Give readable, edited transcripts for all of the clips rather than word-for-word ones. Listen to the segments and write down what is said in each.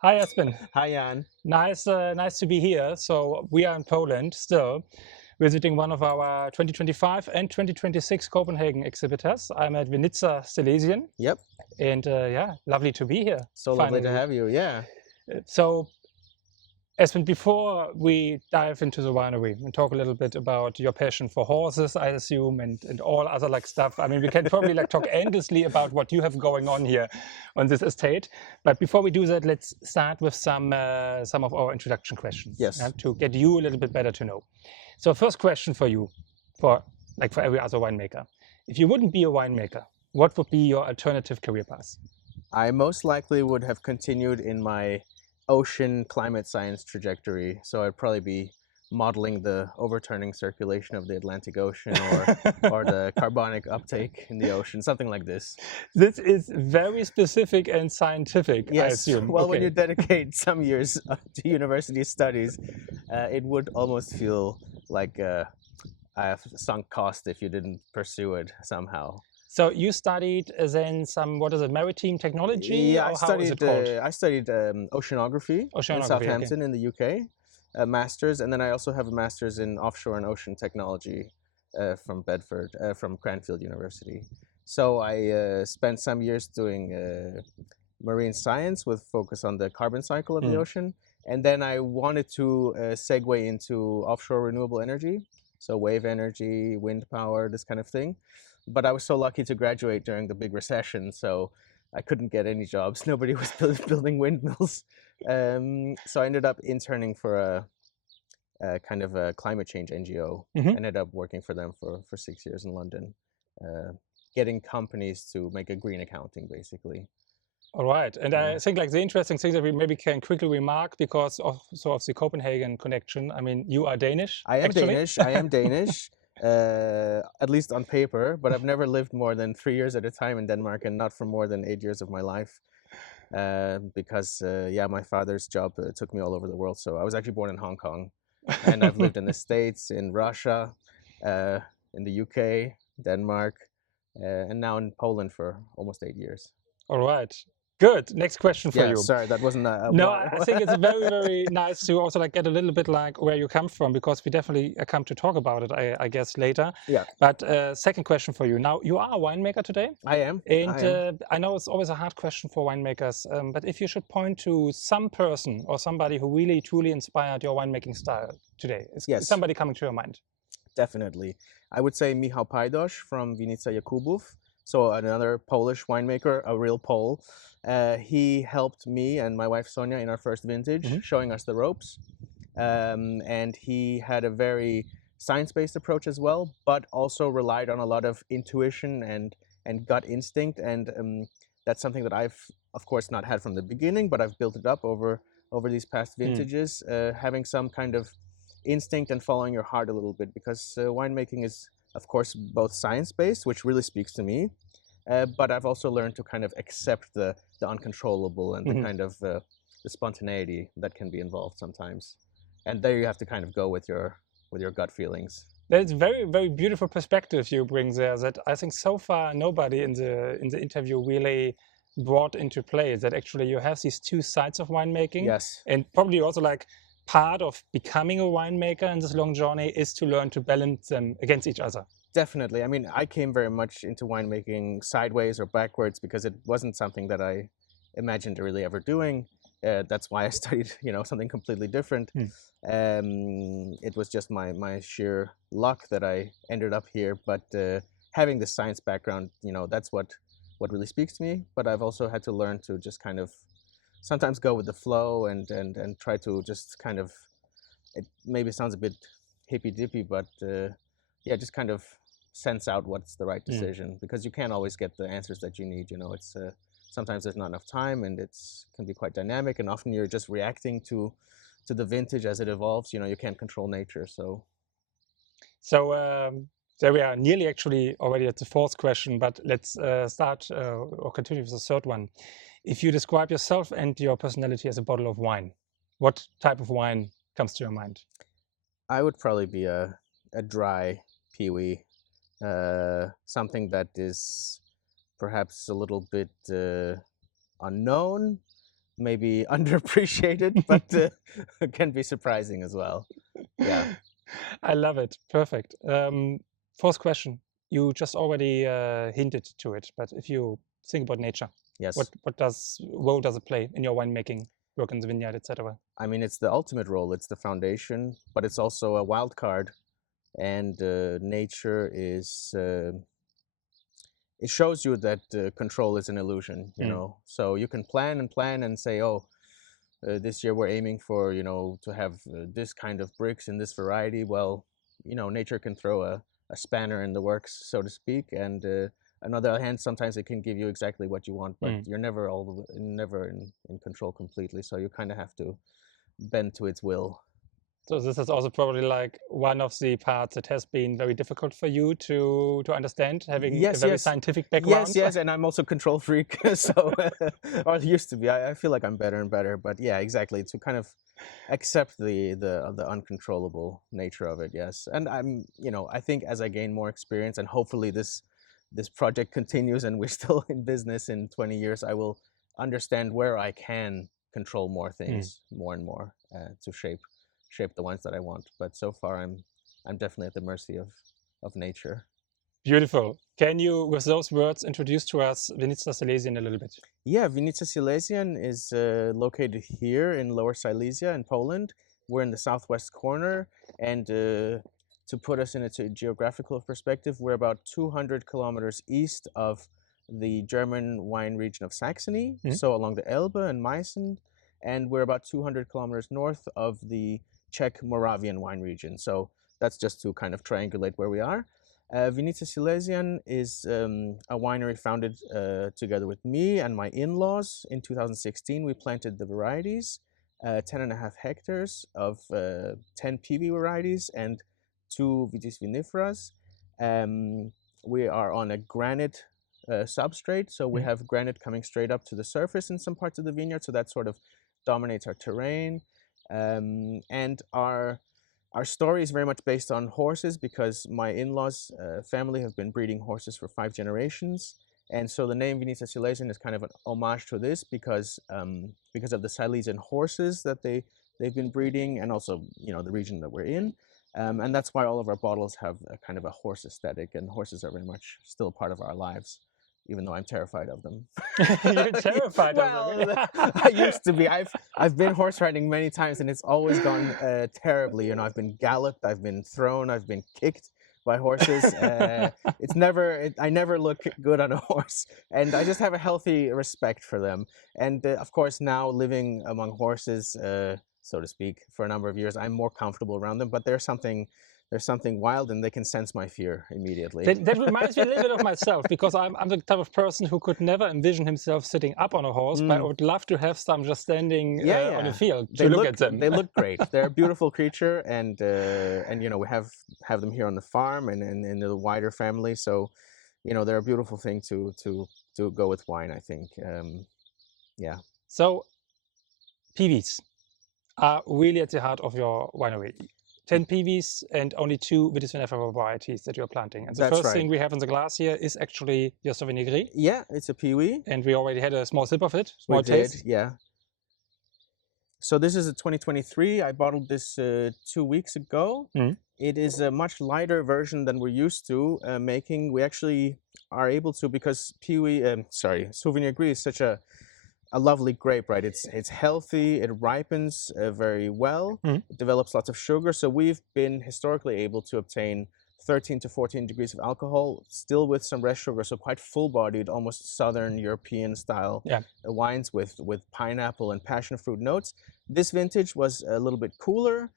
Hi, Esben. Hi, Jan. Nice to be here. So we are in Poland still, visiting one of our 2025 and 2026 Copenhagen exhibitors. I'm at Winnica Silesian, Yep. and yeah, lovely to be here So lovely to finally. have you. Yeah. So, Esben, before we dive into the winery and talk a little bit about your passion for horses, I assume, and all other like stuff. I mean, we can probably like talk endlessly about what you have going on here on this estate. But before we do that, let's start with some of our introduction questions Yes. to get you a little bit better to know. So, first question for you, for every other winemaker, if you wouldn't be a winemaker, what would be your alternative career path? I most likely would have continued in my ocean climate science trajectory. So I'd probably be modeling the overturning circulation of the Atlantic Ocean or the carbonic uptake in the ocean, something like this. This is very specific and scientific, I Yes. assume. Well, Okay. when you dedicate some years to university studies, it would almost feel like I have sunk cost if you didn't pursue it somehow. So you studied then some, what is it, maritime technology? Yeah, Or how is it called? I studied oceanography in Oceanography, Southampton in the UK, a master's, and then I also have a master's in offshore and ocean technology from Bedford, from Cranfield University. So I spent some years doing marine science with focus on the carbon cycle of the ocean, and then I wanted to segue into offshore renewable energy, so wave energy, wind power, this kind of thing. But I was so lucky to graduate during the big recession, so I couldn't get any jobs. Nobody was building windmills. So I ended up interning for a kind of a climate change NGO. Ended up working for them for 6 years in London, getting companies to make a green accounting, basically. All right. And I think like the interesting thing that we maybe can quickly remark because of the Copenhagen connection. I mean, you are Danish. I am actually. Danish. I am Danish. At least on paper, but I've never lived more than 3 years at a time in Denmark, and not for more than 8 years of my life, because yeah, my father's job took me all over the world. So I was actually born in Hong Kong, and I've lived in the States, in Russia, in the UK, Denmark, and now in Poland for almost 8 years. All right. Good. Next question for Yeah, you. sorry, that wasn't a No, I think it's very, very nice to also like get a little bit like where you come from, because we definitely come to talk about it, I guess, later. Yeah. But second question for you. Now, you are a winemaker today. I am. And I know it's always a hard question for winemakers, but if you should point to some person or somebody who really, truly inspired your winemaking style today, is somebody coming to your mind? Definitely. I would say Michał Pajdosz from Winnica Jakubów. So another Polish winemaker, a real Pole. He helped me and my wife Sonia in our first vintage, showing us the ropes. And he had a very science-based approach as well, but also relied on a lot of intuition and gut instinct. And that's something that I've, of course, not had from the beginning, but I've built it up over these past vintages, having some kind of instinct and following your heart a little bit, because winemaking is, of course, both science-based, which really speaks to me, but I've also learned to kind of accept the uncontrollable and the kind of the spontaneity that can be involved sometimes. And there you have to kind of go with your gut feelings. That's very, very beautiful perspective you bring there, that I think so far nobody in the interview really brought into play, that actually you have these two sides of winemaking. Yes. And probably also like part of becoming a winemaker in this long journey is to learn to balance them against each other. Definitely. I mean, I came very much into winemaking sideways or backwards because it wasn't something that I imagined really ever doing. That's why I studied, something completely different. It was just my sheer luck that I ended up here. But having the science background, that's what really speaks to me. But I've also had to learn to just kind of sometimes go with the flow and try to just kind of, it maybe sounds a bit hippy-dippy, but yeah, just kind of sense out what's the right decision, because you can't always get the answers that you need. It's sometimes there's not enough time, and it's can be quite dynamic, and often you're just reacting to the vintage as it evolves. You can't control nature. So there we are, nearly actually already at the fourth question, but let's start or continue with the third one. If you describe yourself and your personality as a bottle of wine, what type of wine comes to your mind? I would probably be a dry PIWI, something that is perhaps a little bit unknown, maybe underappreciated, but can be surprising as well. Yeah. I love it. Perfect. Fourth question. You just already hinted to it, but if you think about nature, Yes. what role does it play in your winemaking work in the vineyard, etc.? I mean, it's the ultimate role. It's the foundation, but it's also a wild card. And nature is, it shows you that control is an illusion, you know. So you can plan and plan and say, oh, this year we're aiming for, you know, to have this kind of bricks in this variety. Well, you know, nature can throw a spanner in the works, so to speak. And on the other hand, sometimes it can give you exactly what you want, but you're never never in control completely. So you kind of have to bend to its will. So this is also probably like one of the parts that has been very difficult for you to understand, having a very scientific background. Yes, and I'm also control freak, so or I used to be. I feel like I'm better and better, but yeah, exactly. To kind of accept the uncontrollable nature of it, yes. And I'm, you know, I think as I gain more experience, and hopefully this project continues, and we're still in business in 20 years, I will understand where I can control more things, more and more, to shape the wines that I want. But so far I'm definitely at the mercy of nature. Beautiful. Can you, with those words, introduce to us Winnica Silesian a little bit? Yeah, Winnica Silesian is located here in Lower Silesia in Poland. We're in the southwest corner, and to put us in a geographical perspective, we're about 200 kilometers east of the German wine region of Saxony, so along the Elbe and Meissen, and we're about 200 kilometers north of the Czech Moravian wine region. So that's just to kind of triangulate where we are. Winnica Silesian is a winery founded together with me and my in-laws. In 2016, we planted the varieties, 10.5 hectares of 10 PIWI varieties and 2 Vitis viniferae. We are on a granite substrate, so we have granite coming straight up to the surface in some parts of the vineyard, so that sort of dominates our terrain. And our story is very much based on horses, because my in-laws' family have been breeding horses for 5 generations. And so the name Winnica Silesian is kind of an homage to this, because of the Silesian horses that they've been breeding, and also, you know, the region that we're in. And that's why all of our bottles have a kind of a horse aesthetic, and horses are very much still part of our lives, even though I'm terrified of them. You're terrified of them? I used to be. I've been horse riding many times, and it's always gone terribly. You know, I've been galloped, I've been thrown, I've been kicked by horses. I never look good on a horse, and I just have a healthy respect for them. And of course, now living among horses, so to speak, for a number of years, I'm more comfortable around them. But there's something wild, and they can sense my fear immediately. That reminds me a little bit of myself, because I'm the type of person who could never envision himself sitting up on a horse, but I would love to have some just standing on a field to look at them. They look great. They're a beautiful creature, and you know, we have them here on the farm and in the wider family. So, you know, they're a beautiful thing to go with wine, I think. Yeah. So, PIWis are really at the heart of your winery. 10 PIWis and only 2 Vitis vinifera varieties that you're planting. And the first thing we have in the glass here is actually your Souvignier Gris. Yeah, it's a PIWI. And we already had a small sip of it, small taste. Yeah. So this is a 2023. I bottled this 2 weeks ago. It is a much lighter version than we're used to making. We actually are able to, because Souvignier Gris is such a lovely grape, right? It's healthy, it ripens very well, it develops lots of sugar. So we've been historically able to obtain 13 to 14 degrees of alcohol, still with some rest sugar, so quite full-bodied, almost Southern European style wines with pineapple and passion fruit notes. This vintage was a little bit cooler,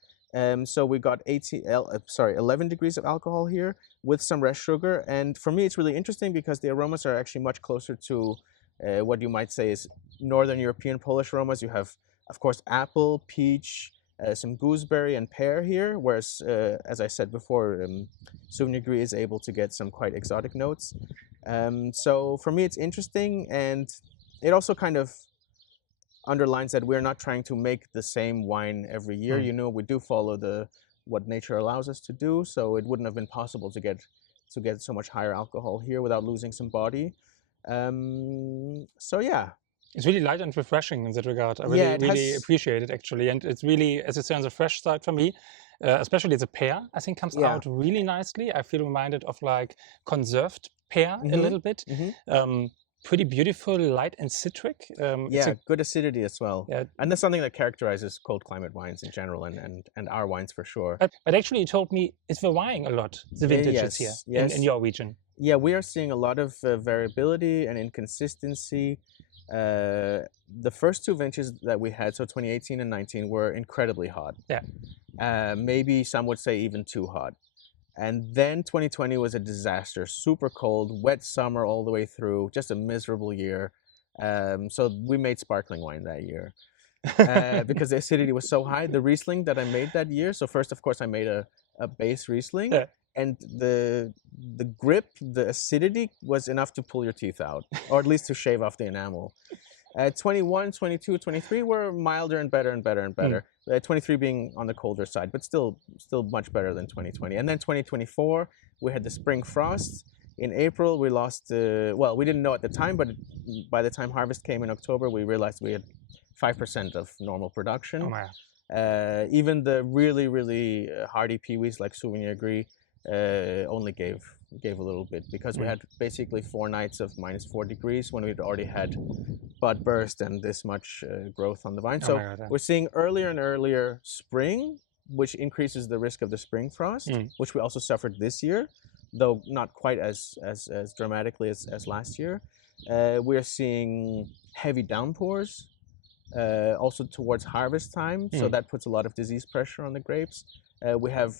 so we got 11 degrees of alcohol here with some rest sugar. And for me, it's really interesting because the aromas are actually much closer to what you might say is Northern European Polish aromas. You have, of course, apple, peach, some gooseberry and pear here, whereas, as I said before, Souvignier Gris is able to get some quite exotic notes. So for me, it's interesting, and it also kind of underlines that we're not trying to make the same wine every year. You know, we do follow what nature allows us to do, so it wouldn't have been possible to get so much higher alcohol here without losing some body. So yeah. It's really light and refreshing in that regard. I Yeah, really appreciate it actually, and it's really, as you say, on the fresh side for me. Especially the pear, I think, comes Yeah. out really nicely. I feel reminded of like conserved pear a little bit. Pretty beautiful, light and citric. Yeah, good acidity as well. Yeah. And that's something that characterizes cold climate wines in general, and our wines for sure. But actually, you told me it's varying a lot, the vintages here in your region. Yeah, we are seeing a lot of variability and inconsistency. The first two vintages that we had, so 2018 and 19, were incredibly hot. Yeah. Maybe some would say even too hot. And then 2020 was a disaster, super cold, wet summer all the way through, just a miserable year. So we made sparkling wine that year because the acidity was so high. The Riesling that I made that year, so first, of course, I made a base Riesling. Yeah. And the grip, the acidity was enough to pull your teeth out, or at least to shave off the enamel. 21, 22, 23 were milder and better and better and better. 23 being on the colder side, but still much better than 2020. And then 2024, we had the spring frost. In April, we lost, well, we didn't know at the time, but by the time harvest came in October, we realized we had 5% of normal production. Oh my. Even the really, really hardy PIWIs like Souvignier Gris only gave a little bit, because we had basically 4 nights of -4 degrees when we'd already had bud burst and this much growth on the vine. So we're seeing earlier and earlier spring, which increases the risk of the spring frost, which we also suffered this year, though not quite as dramatically as last year. We are seeing heavy downpours also towards harvest time, so that puts a lot of disease pressure on the grapes. We have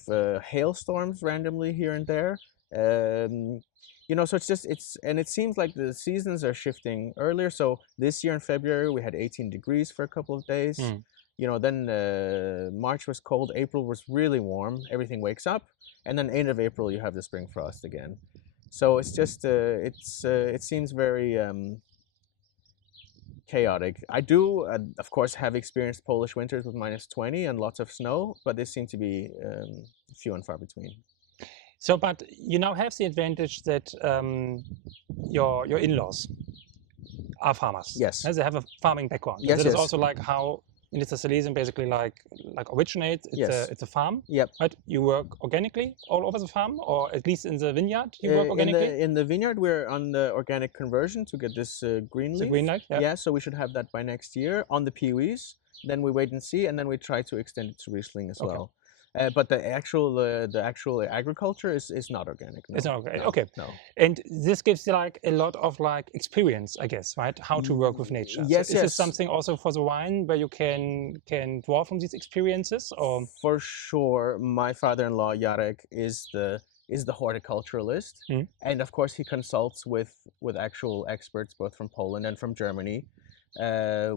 hailstorms randomly here and there. You know, so it seems like the seasons are shifting earlier. So this year in February, we had 18 degrees for a couple of days. You know, then March was cold, April was really warm, everything wakes up. And then end of April, you have the spring frost again. So it's just, it seems very chaotic. I do, of course, have experienced Polish winters with -20 and lots of snow, but they seem to be few and far between. So, but you now have the advantage that your in-laws are farmers. Yes. They have a farming background. Yes, That yes. is also like how Winnica Silesian basically like originates. It's a farm. Yep. Right? You work organically all over the farm, or at least in the vineyard you work organically? In the vineyard, we're on the organic conversion to get this green leaf. Green leaf, yeah. So we should have that by next year. On the PIWIs, then we wait and see, and then we try to extend it to Riesling as well. But the actual agriculture is not organic. No. It's not organic. No, Okay. No. And this gives you like a lot of like experience, I guess, right? How to work with nature. Yes, so is this something also for the wine where you can draw from these experiences, or? For sure, my father-in-law Jarek is the horticulturalist, and of course he consults with actual experts both from Poland and from Germany.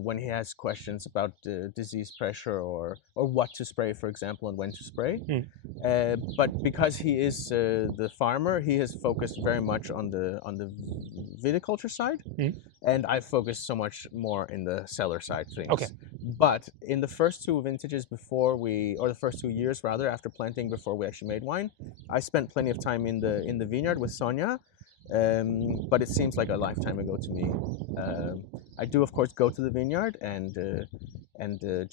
When he has questions about disease pressure or what to spray, for example, and when to spray. But because he is the farmer, he has focused very much on the viticulture side, and I focused so much more in the cellar side things. Okay. But in the first 2 vintages or the first 2 years rather, after planting, before we actually made wine, I spent plenty of time in the vineyard with Sonia. But it seems like a lifetime ago to me. I do, of course, go to the vineyard and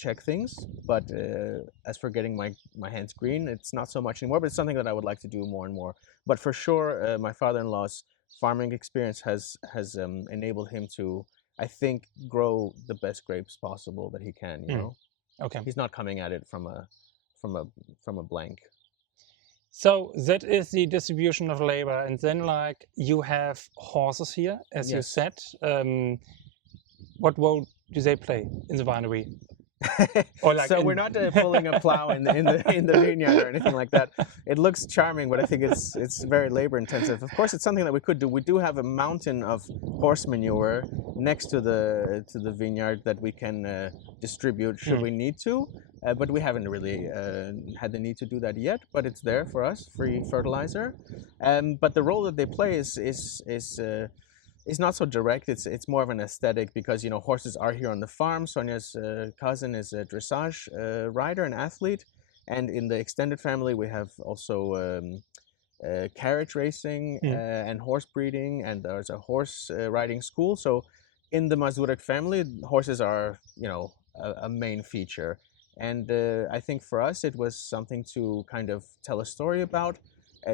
check things, but as for getting my hands green, it's not so much anymore, but it's something that I would like to do more and more. But for sure, my father-in-law's farming experience has enabled him to, I think, grow the best grapes possible that he can, you know? Okay. He's not coming at it from a blank. So that is the distribution of labor, and then like you have horses here, as you said. What role do they play in the winery? Or like so we're not pulling a plow in the vineyard or anything like that. It looks charming, but I think it's very labor intensive. Of course, it's something that we could do. We do have a mountain of horse manure next to the vineyard that we can distribute should we need to. But we haven't really had the need to do that yet. But it's there for us, free fertilizer. But the role that they play is not so direct. It's more of an aesthetic, because, you know, horses are here on the farm. Sonia's cousin is a dressage rider and athlete, and in the extended family we have also carriage racing and horse breeding, and there's a horse riding school. So in the Mazurek family, horses are, you know, a main feature. And I think for us, it was something to kind of tell a story about,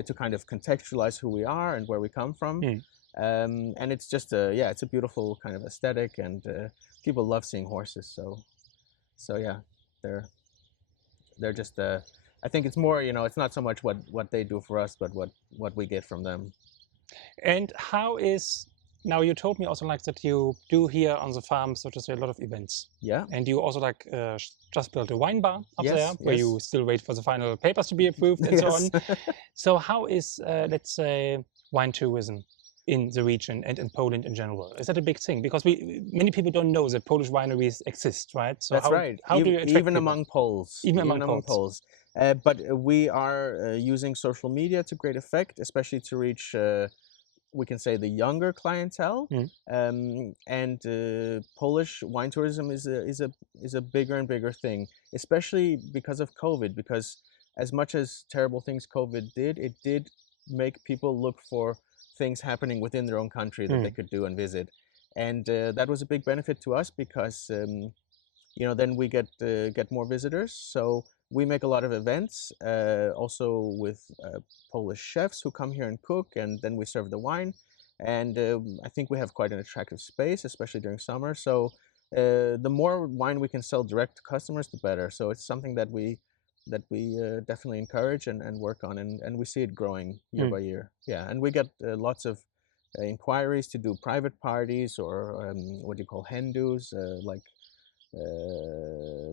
to kind of contextualize who we are and where we come from. And it's just yeah, it's a beautiful kind of aesthetic, and people love seeing horses. So yeah, they're just. I think it's more, you know, it's not so much what they do for us, but what we get from them. And how is, now you told me also like that you do here on the farm, so to say, a lot of events. Yeah. And you also like just built a wine bar up Yes, there, where yes. you still wait for the final papers to be approved and so on. So how is, let's say, wine tourism in the region and in Poland in general? Is that a big thing? Because many people don't know that Polish wineries exist, right? So That's right. How do you attract even people? among Poles? Even among Poles. But we are using social media to great effect, especially to reach, we can say, the younger clientele. And Polish wine tourism is a bigger and bigger thing, especially because of COVID. Because as much as terrible things COVID did, it did make people look for things happening within their own country that they could do and visit. And that was a big benefit to us, because you know, then we get more visitors. So we make a lot of events, also with Polish chefs who come here and cook, and then we serve the wine. And I think we have quite an attractive space, especially during summer. So the more wine we can sell direct to customers, the better. So it's something that we definitely encourage and work on, and we see it growing year by year. Yeah, and we get lots of inquiries to do private parties, or what do you call hen-dos, like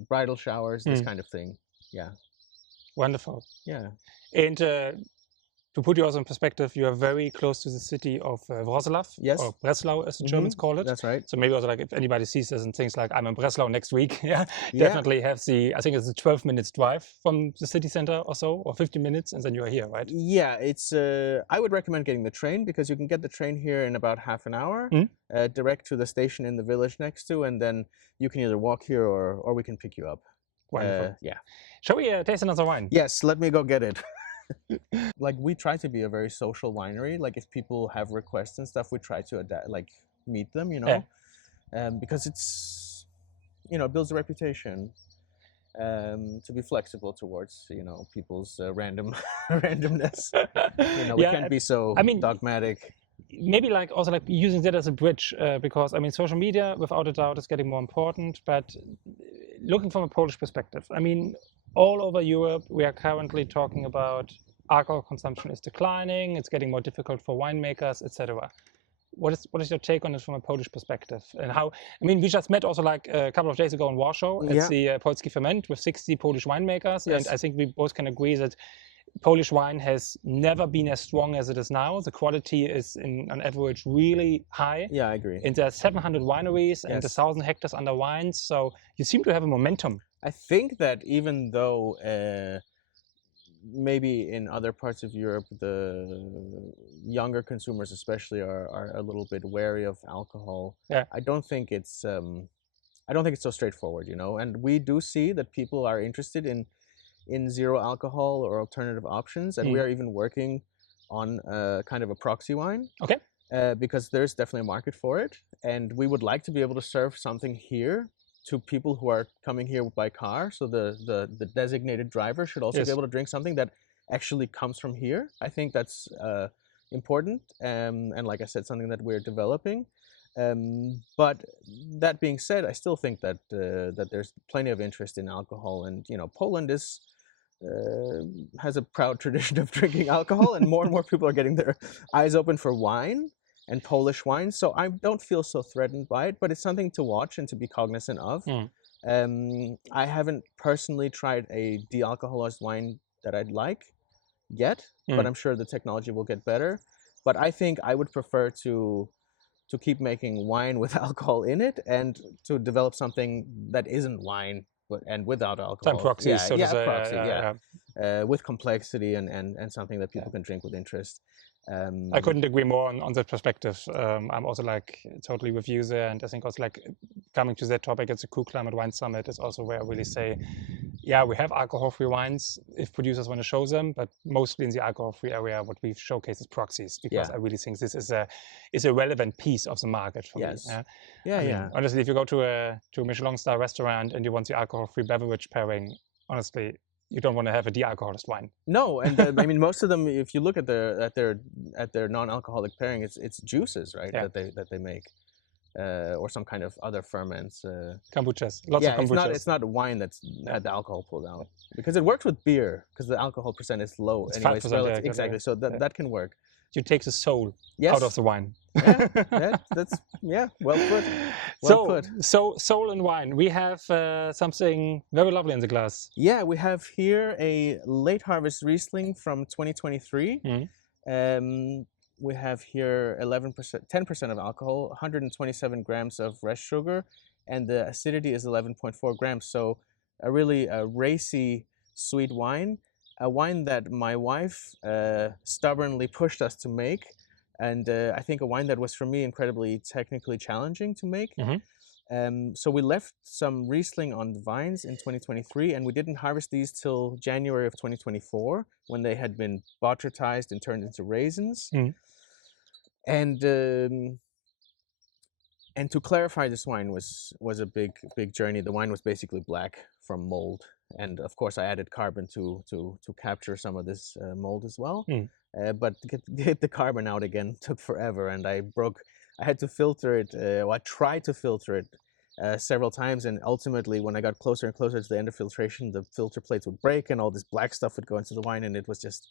bridal showers, this kind of thing. Yeah. Wonderful. Yeah. And to put you also in perspective, you are very close to the city of Wrocław, Yes. or Breslau, as the Germans call it. That's right. So maybe also like if anybody sees this and thinks like, I'm in Breslau next week, definitely have I think it's a 12 minutes drive from the city center or so, or 15 minutes, and then you are here, right? Yeah, it's. I would recommend getting the train, because you can get the train here in about half an hour, direct to the station in the village next to, and then you can either walk here or we can pick you up. Wonderful. Yeah. Shall we taste another wine? Yes, let me go get it. Like, we try to be a very social winery. Like, if people have requests and stuff, we try to meet them, you know, because it's, you know, builds a reputation, to be flexible towards, you know, people's randomness. You know, we can't be so dogmatic. Maybe like also like using that as a bridge, because I mean, social media without a doubt is getting more important, but looking from a Polish perspective, I mean, all over Europe, we are currently talking about alcohol consumption is declining, it's getting more difficult for winemakers, etc. What is your take on this from a Polish perspective? And how, I mean, we just met also like a couple of days ago in Warsaw at the Polski Ferment with 60 Polish winemakers. And I think we both can agree that Polish wine has never been as strong as it is now. The quality is on average really high. Yeah, I agree. And there are 700 wineries and 1,000 hectares under wines. So you seem to have a momentum. I think that even though maybe in other parts of Europe, the younger consumers especially are a little bit wary of alcohol, I don't think it's so straightforward, you know. And we do see that people are interested in zero alcohol or alternative options, and we are even working on kind of a proxy wine. Okay. Because there's definitely a market for it, and we would like to be able to serve something here to people who are coming here by car. So the designated driver should also be able to drink something that actually comes from here. I think that's important, and like I said, something that we're developing. But that being said, I still think that that there's plenty of interest in alcohol, and you know, Poland has a proud tradition of drinking alcohol, and more people are getting their eyes open for wine and Polish wine. So I don't feel so threatened by it, but it's something to watch and to be cognizant of. I haven't personally tried a de-alcoholized wine that I'd like yet, but I'm sure the technology will get better. But I think I would prefer to keep making wine with alcohol in it, and to develop something that isn't wine and without alcohol. Some proxies, so to say. Proxy, with complexity and something that people can drink with interest. I couldn't agree more on that perspective. I'm also like totally with you there, and I think also like coming to that topic, it's a Cool Climate Wine Summit is also where I really say yeah, we have alcohol-free wines if producers want to show them, but mostly in the alcohol-free area, what we showcase is proxies, because I really think this is a relevant piece of the market for me. I mean, honestly, if you go to a Michelin star restaurant and you want the alcohol-free beverage pairing, honestly, you don't want to have a de-alcoholized wine. No, and I mean, most of them, if you look at their non-alcoholic pairing, it's juices, right? That they make. Or some kind of other ferments. Kombuchas, lots of kombuchas. It's not wine that's had the alcohol pulled out, because it works with beer, because the alcohol percent is low. It's anyways, 5%, exactly. So that can work. You take the soul out of the wine. That's well put. So soul in wine. We have something very lovely in the glass. Yeah, we have here a late harvest Riesling from 2023. We have here 10% of alcohol, 127 grams of rest sugar, and the acidity is 11.4 grams. So a really racy, sweet wine, a wine that my wife stubbornly pushed us to make, and I think a wine that was for me incredibly technically challenging to make. So we left some Riesling on the vines in 2023, and we didn't harvest these till January of 2024, when they had been botrytized and turned into raisins. And to clarify, this wine was a big journey. The wine was basically black from mold, and of course I added carbon to capture some of this mold as well. But to get the carbon out again took forever, and I had to filter it. I tried to filter it several times, and ultimately, when I got closer and closer to the end of filtration, the filter plates would break, and all this black stuff would go into the wine, and it was just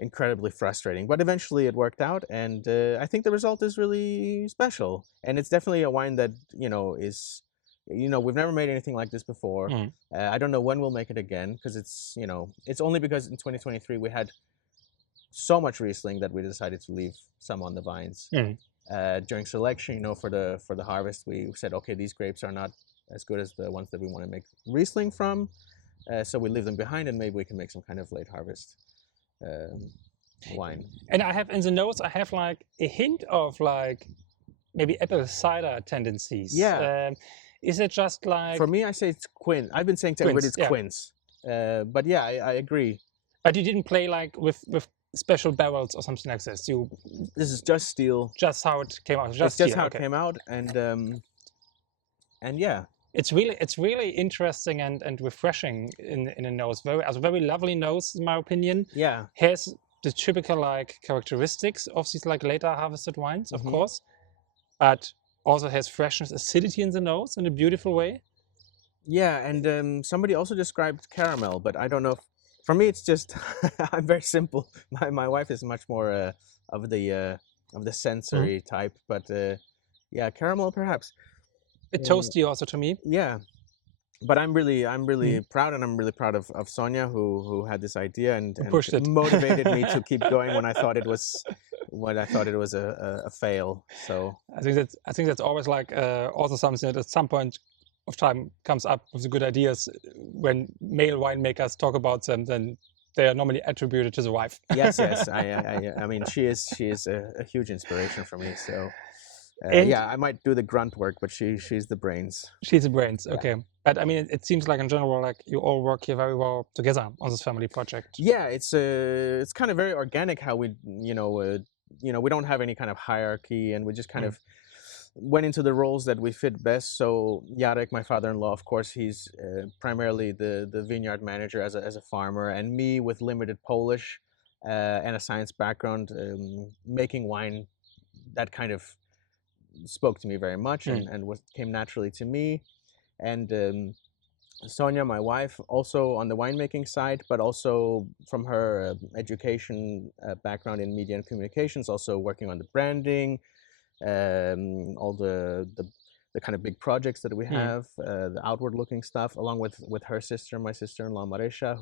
incredibly frustrating. But eventually it worked out, and I think the result is really special. And it's definitely a wine that is, we've never made anything like this before. I don't know when we'll make it again, because it's only because in 2023 we had so much Riesling that we decided to leave some on the vines. During selection, for the harvest, we said, okay, these grapes are not as good as the ones that we want to make Riesling from, so we leave them behind, and maybe we can make some kind of late harvest wine. And I have in the notes, I have like a hint of like maybe apple cider tendencies. Is it just like, for me, I say it's quince. I've been saying to everybody it's quince, but yeah, I agree. But you didn't play like with special barrels or something like this. This is just steel. Just how it came out. It's just how it came out, and yeah. It's really interesting and refreshing in a nose. Very lovely nose, in my opinion. Yeah. Has the typical like characteristics of these like later harvested wines, of course, but also has freshness, acidity in the nose in a beautiful way. Yeah, and somebody also described caramel, but I don't know. For me, it's just I'm very simple. My wife is much more of the sensory type, but yeah, caramel perhaps. A bit toasty also to me. Yeah, but I'm really proud, and I'm really proud of Sonia who had this idea and motivated me to keep going when I thought it was a fail. So I think that's always like also something that at some point of time comes up with the good ideas. When male winemakers talk about them, then they are normally attributed to the wife. Yes. I mean, she is a huge inspiration for me. So. Yeah, I might do the grunt work, but she's the brains. She's the brains, okay. But I mean, it seems like in general, like you all work here very well together on this family project. Yeah, it's kind of very organic how we, we don't have any kind of hierarchy, and we just kind of went into the roles that we fit best. So Jarek, my father-in-law, of course, he's primarily the vineyard manager as a farmer, and me with limited Polish and a science background, making wine, that kind of spoke to me very much and came naturally to me. And Sonia, my wife, also on the winemaking side, but also from her education background in media and communications, also working on the branding, all the kind of big projects that we have, the outward-looking stuff, along with her sister, my sister-in-law Marysia,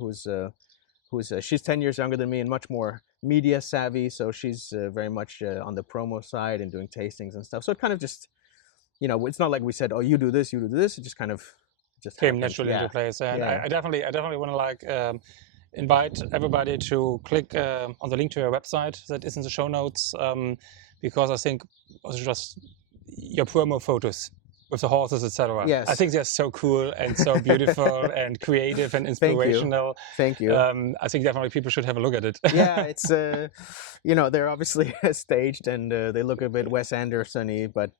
she's 10 years younger than me and much more media savvy, so she's very much on the promo side and doing tastings and stuff. So it kind of just, it's not like we said, oh, you do this. It just kind of came naturally into place. And I definitely want to like invite everybody to click on the link to your website that is in the show notes, because I think also just your promo photos with the horses, etc. Yes. I think they're so cool and so beautiful and creative and inspirational. Thank you. I think definitely people should have a look at it. Yeah, it's you know, they're obviously staged and they look a bit Wes Anderson-y, but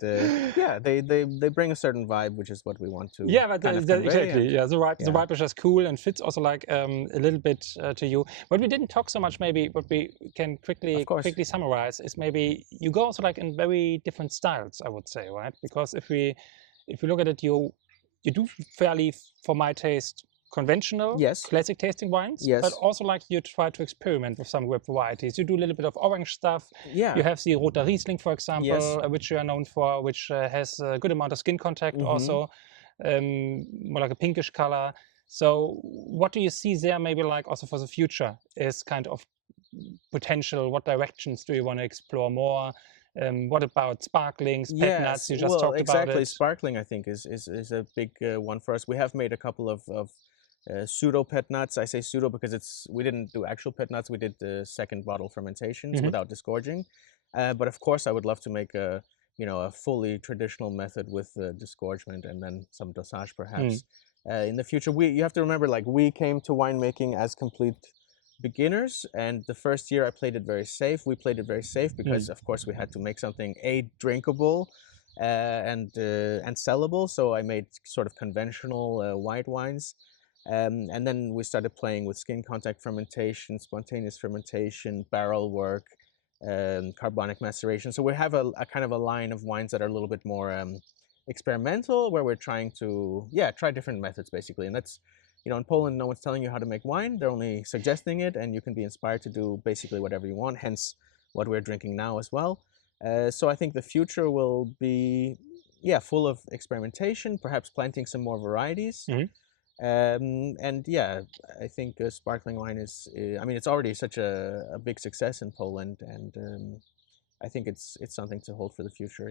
yeah, they bring a certain vibe, which is what we want to. Yeah, but convey, exactly. Yeah, the yeah. vibe is just cool and fits also like a little bit to you. But we didn't talk so much. Maybe what we can quickly summarize is maybe you go also like in very different styles, I would say, right? Because if we look at it, you do fairly, for my taste, conventional, classic tasting wines, but also like you try to experiment with some grape varieties. You do a little bit of orange stuff. Yeah. You have the Roter Riesling, for example, which you are known for, which has a good amount of skin contact also, more like a pinkish color. So what do you see there maybe like also for the future is kind of potential? What directions do you want to explore more? What about sparklings, pet nuts? You just talked about it. Sparkling, I think, is a big one for us. We have made a couple of pseudo pet nuts. I say pseudo because we didn't do actual pet nuts. We did the second bottle fermentations without disgorging. But of course, I would love to make a fully traditional method with disgorgement and then some dosage perhaps. In the future, you have to remember, like, we came to winemaking as complete beginners, and the first year I played it very safe. We played it very safe because, of course, we had to make something drinkable and sellable. So I made sort of conventional white wines, and then we started playing with skin contact fermentation, spontaneous fermentation, barrel work, carbonic maceration. So we have a kind of a line of wines that are a little bit more experimental, where we're trying to try different methods basically, and that's. In Poland, no one's telling you how to make wine. They're only suggesting it, and you can be inspired to do basically whatever you want, hence what we're drinking now as well. So I think the future will be, full of experimentation, perhaps planting some more varieties. And I think sparkling wine is, it's already such a big success in Poland, and I think it's something to hold for the future,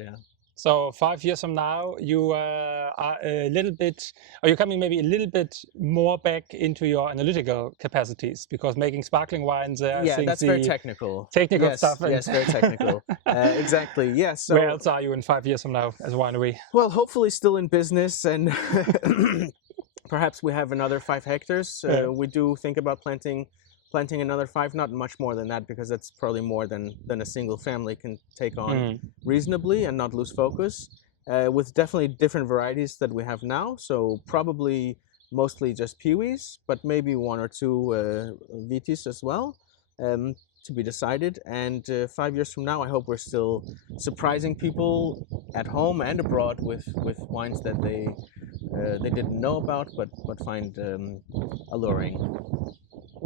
So 5 years from now, you are a little bit, or you're coming maybe a little bit more back into your analytical capacities, because making sparkling wines, that's very technical. Technical stuff. Yes, very technical. Exactly. Yes. So, where else are you in 5 years from now as a winery? Well, hopefully still in business, and perhaps we have another 5 hectares. We do think about planting another 5, not much more than that, because that's probably more than a single family can take on reasonably and not lose focus. With definitely different varieties that we have now, so probably mostly just PIWIs, but maybe 1 or 2 Vitis as well, to be decided. And 5 years from now, I hope we're still surprising people at home and abroad with wines that they didn't know about, but find alluring.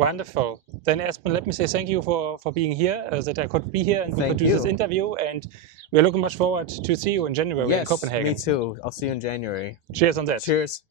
Wonderful. Then, Esben, let me say thank you for being here, that I could be here and we could do this interview. And we're looking much forward to see you in January in Copenhagen. Me too. I'll see you in January. Cheers on that. Cheers.